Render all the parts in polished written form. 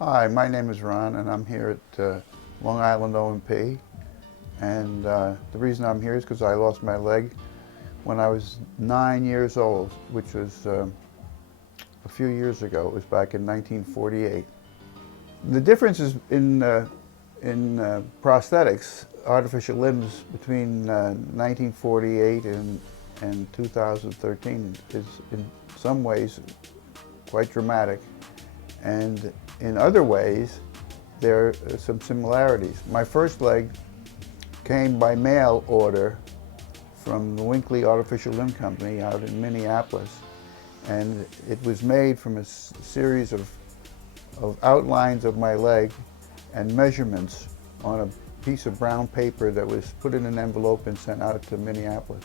Hi, my name is Ron, and I'm here at Long Island O&P. And the reason I'm here is because I lost my leg when I was 9 years old, which was a few years ago. It was back in 1948. The differences in prosthetics, artificial limbs, between 1948 and 2013 is in some ways quite dramatic. And in other ways, there are some similarities. My first leg came by mail order from the Winkley Artificial Limb Company out in Minneapolis. And it was made from a series of outlines of my leg and measurements on a piece of brown paper that was put in an envelope and sent out to Minneapolis.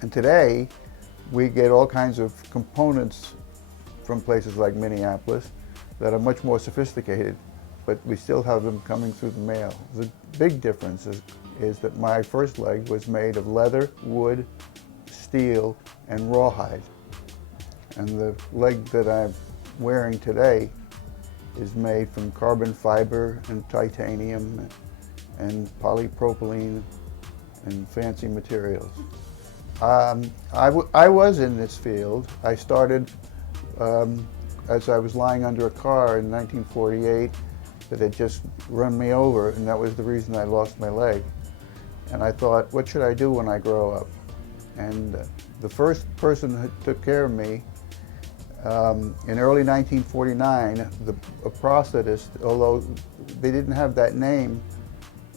And today, we get all kinds of components from places like Minneapolis that are much more sophisticated, but we still have them coming through the mail. The big difference is that my first leg was made of leather, wood, steel, and rawhide. And the leg that I'm wearing today is made from carbon fiber and titanium and polypropylene and fancy materials. I was in this field. I started as I was lying under a car in 1948 that had just run me over, and that was the reason I lost my leg. And I thought, what should I do when I grow up? And the first person who took care of me in early 1949, a prosthetist, although they didn't have that name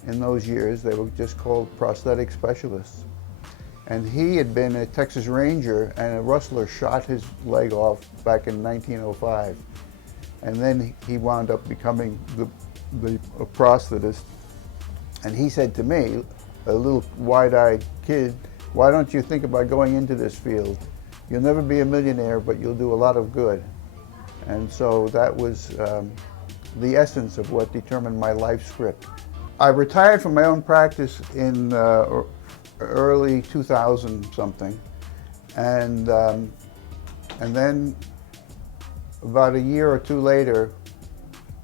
in those years, they were just called prosthetic specialists. And he had been a Texas Ranger, and a rustler shot his leg off back in 1905. And then he wound up becoming a prosthetist. And he said to me, a little wide-eyed kid, why don't you think about going into this field? You'll never be a millionaire, but you'll do a lot of good. And so that was the essence of what determined my life script. I retired from my own practice in early 2000 something, and then about a year or two later,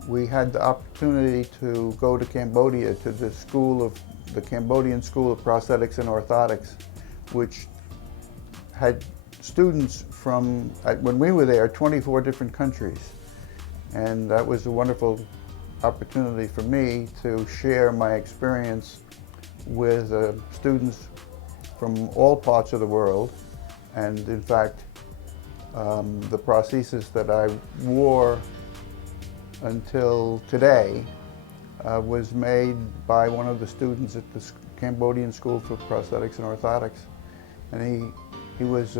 we had the opportunity to go to Cambodia to the Cambodian School of Prosthetics and Orthotics, which had students from, when we were there, 24 different countries. And that was a wonderful opportunity for me to share my experience with students from all parts of the world. And in fact, the prosthesis that I wore until today was made by one of the students at the Cambodian School for Prosthetics and Orthotics. And he was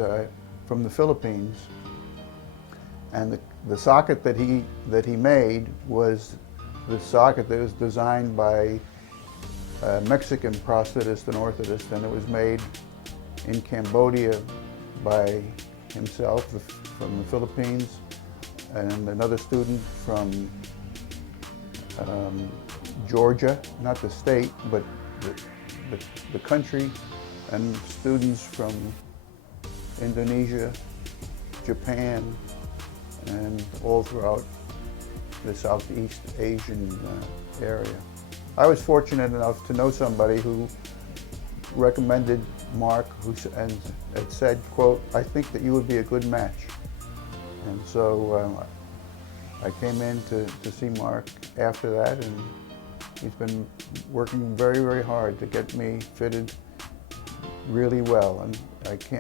from the Philippines. And the socket that he made was the socket that was designed by a Mexican prosthetist and orthotist, and it was made in Cambodia by himself from the Philippines, and another student from Georgia, not the state, but the country, and students from Indonesia, Japan, and all throughout the Southeast Asian area. I was fortunate enough to know somebody who recommended Mark, and had said, quote, I think that you would be a good match. And so I came in to see Mark after that, and he's been working very, very hard to get me fitted really well. And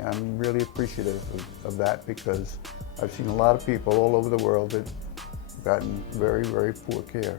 I'm really appreciative of that, because I've seen a lot of people all over the world that have gotten very, very poor care.